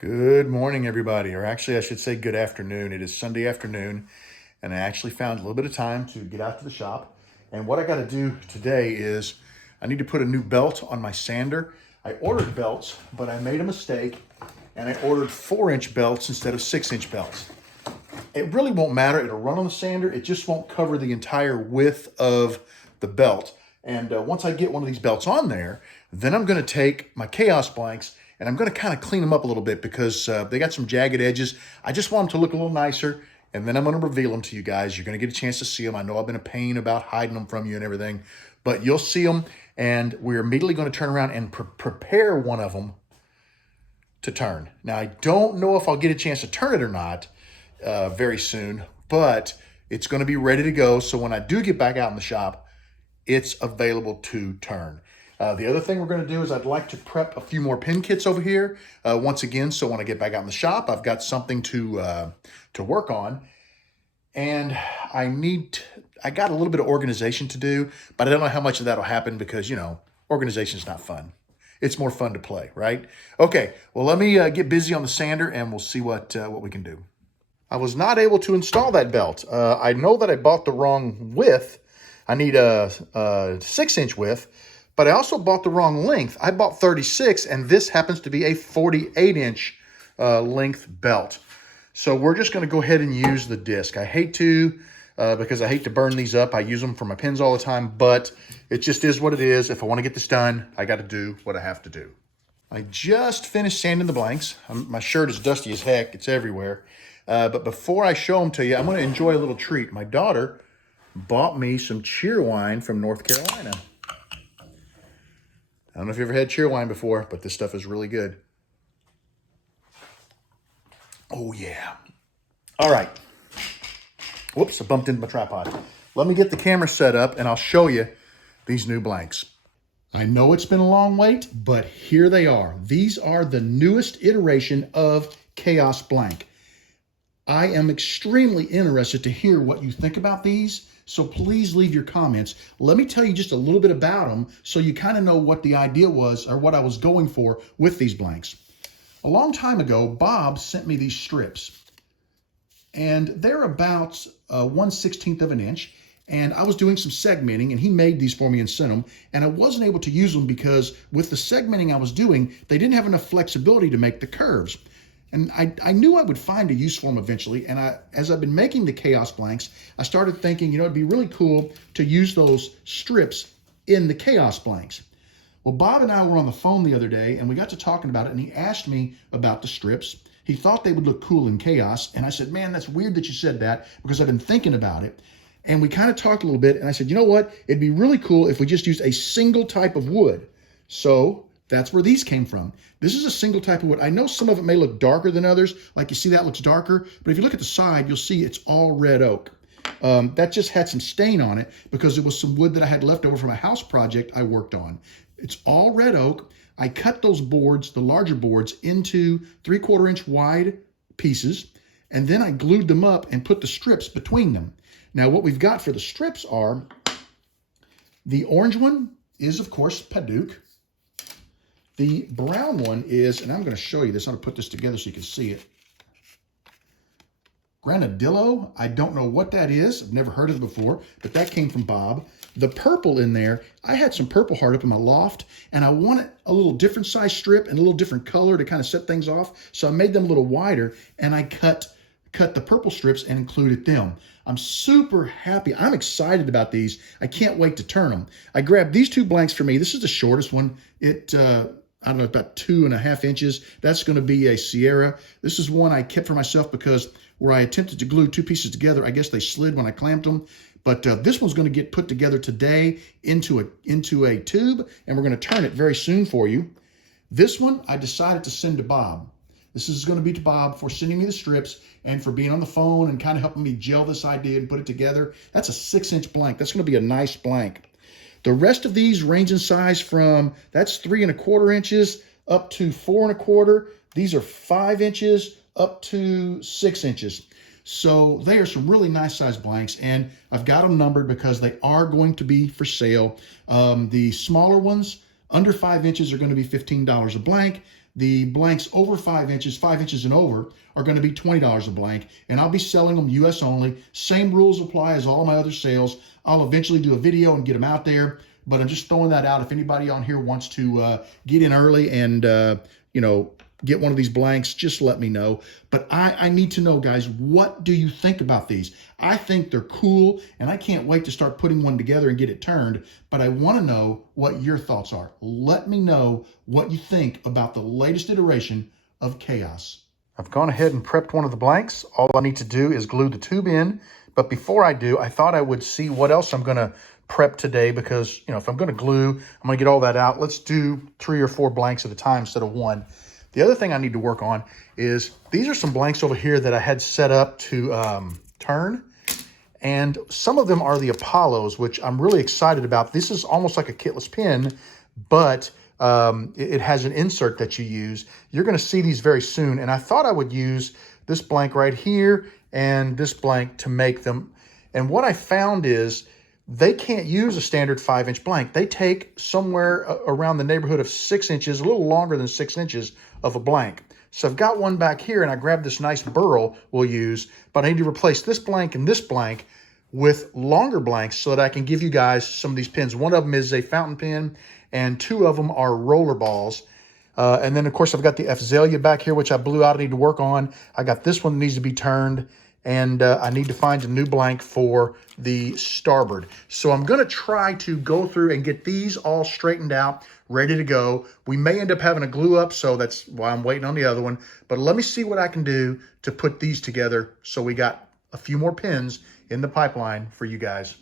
Good morning, everybody, or actually, I should say good afternoon. It is Sunday afternoon, and I actually found a little bit of time to get out to the shop. And what I got to do today is I need to put a new belt on my sander. I ordered belts, but I made a mistake, and I ordered 4-inch belts instead of 6-inch belts. It really won't matter. It'll run on the sander. It just won't cover the entire width of the belt. And once I get one of these belts on there, then I'm going to take my Chaos blanks and I'm going to kind of clean them up a little bit because they got some jagged edges. I just want them to look a little nicer. And then I'm going to reveal them to you guys. You're going to get a chance to see them. I know I've been a pain about hiding them from you and everything, but you'll see them. And we're immediately going to turn around and prepare one of them to turn. Now, I don't know if I'll get a chance to turn it or not very soon, but it's going to be ready to go. So when I do get back out in the shop, it's available to turn. The other thing we're going to do is I'd like to prep a few more pin kits over here once again. So when I get back out in the shop, I've got something to work on. And I got a little bit of organization to do, but I don't know how much of that'll happen because, organization is not fun. It's more fun to play, right? Okay, well, let me get busy on the sander and we'll see what we can do. I was not able to install that belt. I know that I bought the wrong width. I need a 6-inch width, but I also bought the wrong length. I bought 36, and this happens to be a 48-inch length belt. So we're just going to go ahead and use the disc. I hate to, because I hate to burn these up. I use them for my pins all the time, but it just is what it is. If I want to get this done, I got to do what I have to do. I just finished sanding the blanks. My shirt is dusty as heck. It's everywhere. But before I show them to you, I'm going to enjoy a little treat. My daughter bought me some Cheerwine from North Carolina. I don't know if you ever had Cheerwine before, but this stuff is really good. Oh, yeah. All right. Whoops, I bumped into my tripod. Let me get the camera set up, and I'll show you these new blanks. I know it's been a long wait, but here they are. These are the newest iteration of Chaos Blank. I am extremely interested to hear what you think about these, so please leave your comments. Let me tell you just a little bit about them so you kind of know what the idea was or what I was going for with these blanks. A long time ago, Bob sent me these strips, and they're about 1/16 of an inch, and I was doing some segmenting, and he made these for me and sent them, and I wasn't able to use them because with the segmenting I was doing, they didn't have enough flexibility to make the curves. And I knew I would find a use for them eventually. And as I've been making the Chaos blanks, I started thinking, it'd be really cool to use those strips in the Chaos blanks. Well, Bob and I were on the phone the other day and we got to talking about it, and he asked me about the strips. He thought they would look cool in Chaos. And I said, man, that's weird that you said that because I've been thinking about it. And we kind of talked a little bit, and I said, you know what? It'd be really cool if we just used a single type of wood. So that's where these came from. This is a single type of wood. I know some of it may look darker than others. Like you see that looks darker, but if you look at the side, you'll see it's all red oak. That just had some stain on it because it was some wood that I had left over from a house project I worked on. It's all red oak. I cut those boards, the larger boards, into 3/4 inch wide pieces, and then I glued them up and put the strips between them. Now what we've got for the strips are, the orange one is of course Padauk. The brown one is, and I'm going to show you this. I'm going to put this together so you can see it. Granadillo. I don't know what that is. I've never heard of it before, but that came from Bob. The purple in there, I had some purple heart up in my loft, and I wanted a little different size strip and a little different color to kind of set things off. So I made them a little wider, and I cut the purple strips and included them. I'm super happy. I'm excited about these. I can't wait to turn them. I grabbed these two blanks for me. This is the shortest one. I don't know, about 2.5 inches. That's going to be a Sierra. This is one I kept for myself because where I attempted to glue two pieces together, I guess they slid when I clamped them. But this one's going to get put together today into a tube, and we're going to turn it very soon for you. This one I decided to send to Bob. This is going to be to Bob for sending me the strips and for being on the phone and kind of helping me gel this idea and put it together. That's a 6-inch blank. That's going to be a nice blank. The rest of these range in size from, that's 3¼ inches up to 4¼ These are 5 inches up to 6 inches. So they are some really nice size blanks, and I've got them numbered because they are going to be for sale. The smaller ones, under 5 inches, are going to be $15 a blank. The blanks over 5 inches, 5 inches and over, are going to be $20 a blank, and I'll be selling them US only. Same rules apply as all my other sales. I'll eventually do a video and get them out there, but I'm just throwing that out. If anybody on here wants to get in early and, you know, get one of these blanks, just let me know. But I need to know, guys, what do you think about these? I think they're cool, and I can't wait to start putting one together and get it turned, but I want to know what your thoughts are. Let me know what you think about the latest iteration of Chaos. I've gone ahead and prepped one of the blanks. All I need to do is glue the tube in, but before I do, I thought I would see what else I'm going to prep today, because, you know, if I'm going to glue, I'm going to get all that out. Let's do 3 or 4 blanks at a time instead of one. The other thing I need to work on is these are some blanks over here that I had set up to turn. And some of them are the Apollos, which I'm really excited about. This is almost like a kitless pin, but it has an insert that you use. You're going to see these very soon. And I thought I would use this blank right here and this blank to make them. And what I found is they can't use a standard 5-inch blank. They take somewhere around the neighborhood of 6 inches, a little longer than 6 inches of a blank. So I've got one back here, and I grabbed this nice burl we'll use, but I need to replace this blank and this blank with longer blanks so that I can give you guys some of these pins. One of them is a fountain pen, and 2 of them are roller balls. And then, of course, I've got the Afzelia back here, which I blew out. I need to work on. I got this one that needs to be turned. And I need to find a new blank for the starboard. So I'm going to try to go through and get these all straightened out, ready to go. We may end up having a glue up, so that's why I'm waiting on the other one. But let me see what I can do to put these together so we got a few more pins in the pipeline for you guys.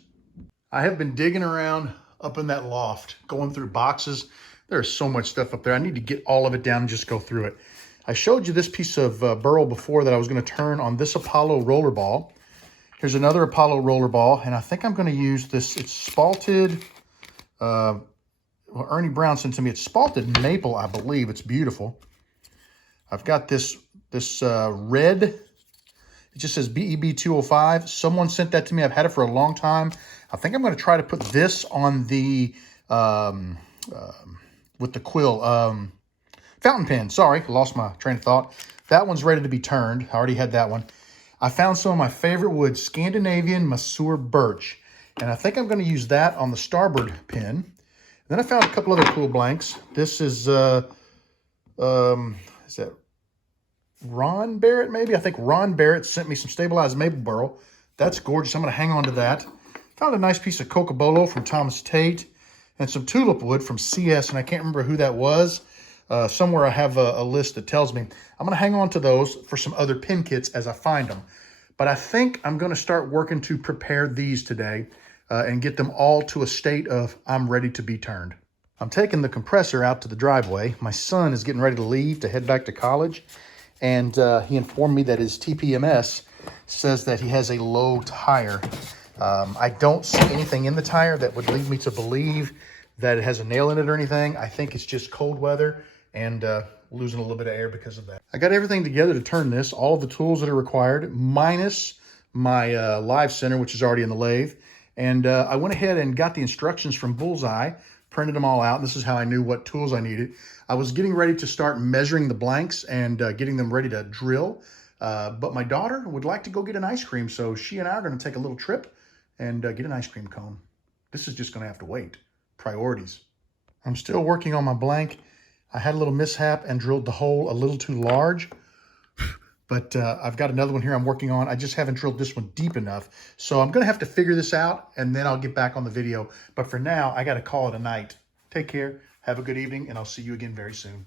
I have been digging around up in that loft, going through boxes. There's so much stuff up there. I need to get all of it down and just go through it. I showed you this piece of burl before that I was going to turn on this Apollo roller ball. Here's another Apollo roller ball, and I think I'm going to use this. It's spalted, well, Ernie Brown sent to me. It's spalted maple, I believe. It's beautiful. I've got this red. It just says BEB 205. Someone sent that to me. I've had it for a long time. I think I'm going to try to put this on the, with the quill, fountain pen. Sorry, lost my train of thought. That one's ready to be turned. I already had that one. I found some of my favorite wood, Scandinavian Masur birch. And I think I'm going to use that on the starboard pin. Then I found a couple other cool blanks. This is that Ron Barrett, maybe? I think Ron Barrett sent me some stabilized maple burl. That's gorgeous. I'm going to hang on to that. Found a nice piece of Cocobolo from Thomas Tate and some tulip wood from CS, and I can't remember who that was. Somewhere I have a list that tells me. I'm going to hang on to those for some other pin kits as I find them. But I think I'm going to start working to prepare these today and get them all to a state of I'm ready to be turned. I'm taking the compressor out to the driveway. My son is getting ready to leave to head back to college. And he informed me that his TPMS says that he has a low tire. I don't see anything in the tire that would lead me to believe that it has a nail in it or anything. I think it's just cold weather and losing a little bit of air because of that. I got everything together to turn this, all the tools that are required, minus my live center, which is already in the lathe. And I went ahead and got the instructions from Bullseye, printed them all out. This is how I knew what tools I needed. I was getting ready to start measuring the blanks and getting them ready to drill. But my daughter would like to go get an ice cream, so she and I are going to take a little trip and get an ice cream cone. This is just going to have to wait. Priorities. I'm still working on my blank. I had a little mishap and drilled the hole a little too large, but I've got another one here I'm working on. I just haven't drilled this one deep enough. So I'm going to have to figure this out, and then I'll get back on the video. But for now, I got to call it a night. Take care. Have a good evening, and I'll see you again very soon.